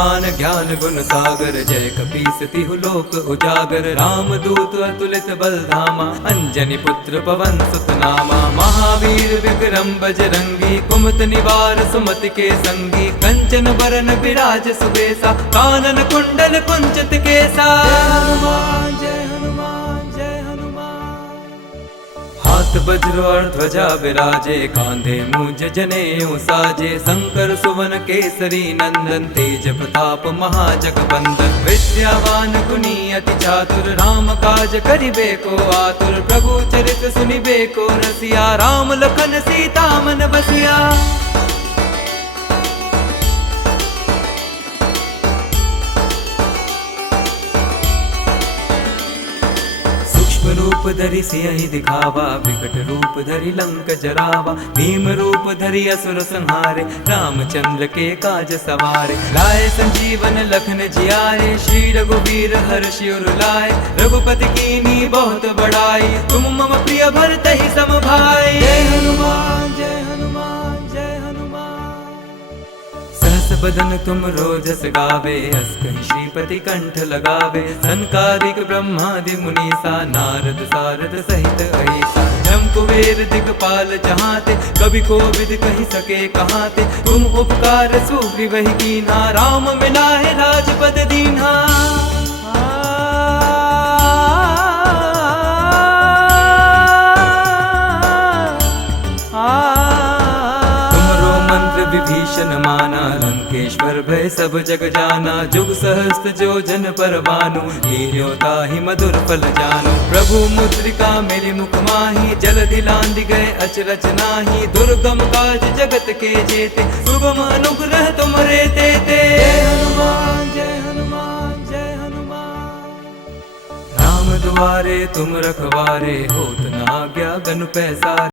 हनुमान ज्ञान गुण सागर, जय कपीस तिहु लोक उजागर। राम दूत अतुलित बल धामा, अंजनी पुत्र पवन सुत नामा। महावीर विक्रम बजरंगी, कुमत निवार सुमति के संगी। कंचन बरन विराज सुबेसा, कानन कुंडल कुंचित केसा। जय हनुमान जय हनुमान। हाथ वज्र और ध्वजा विराजे, कांधे मूंज जनेऊ साजे। शंकर सुवन केसरी नंदन, तेज प्रताप महाजगबंदन। विद्यावान गुणी अति चातुर, राम काज करिबे को आतुर। प्रभु चरित सुनिबे को रसिया, राम लखन सीता मन बसिया। रूप धरि सियहि दिखावा, विकट रूप धरि लंक जरावा। भीम रूप धरि असुर संहारे, रामचंद्र के काज सवारे। लाए संजीवन लखन जियाए, श्री रघुवीर हर्षि उर लाए। रघुपति कीन्ही बहुत बड़ाई, तुम मम प्रिय भरतहि सम भाई। जय हनुमान जय हनुमान जय हनुमान। सहस बदन तुम रोजस गावे, अस कहि श्रीपति कंठ लगावे। सनकादिक ब्रह्मादि मुनीसा, नारद सारद सहित अहिसा। ब्रह्म कुबेर दिगपाल जहाते, कवि कोविद कहि सके कहाते। तुम उपकार सुग्रीवहि कीन्हा, राम मिलाए राजपद दीन्हा। विभीषण माना, लंकेश्वर भय सब जग जाना। जुग सहस्त्र जो जन पर भानु, लील्यो ताहि मधुर फल जानु। प्रभु मुद्रिका मेरि मुख माहि, जलधि लांघि गए अचरज नाहि। दुर्गम काज जगत के जेते, सुगम अनुग्रह तुमरे तेते। जय हनुमान जय हनुमान जय हनुमान। राम दुआरे तुम रखवारे, होत न आज्ञा गनु पैसारे।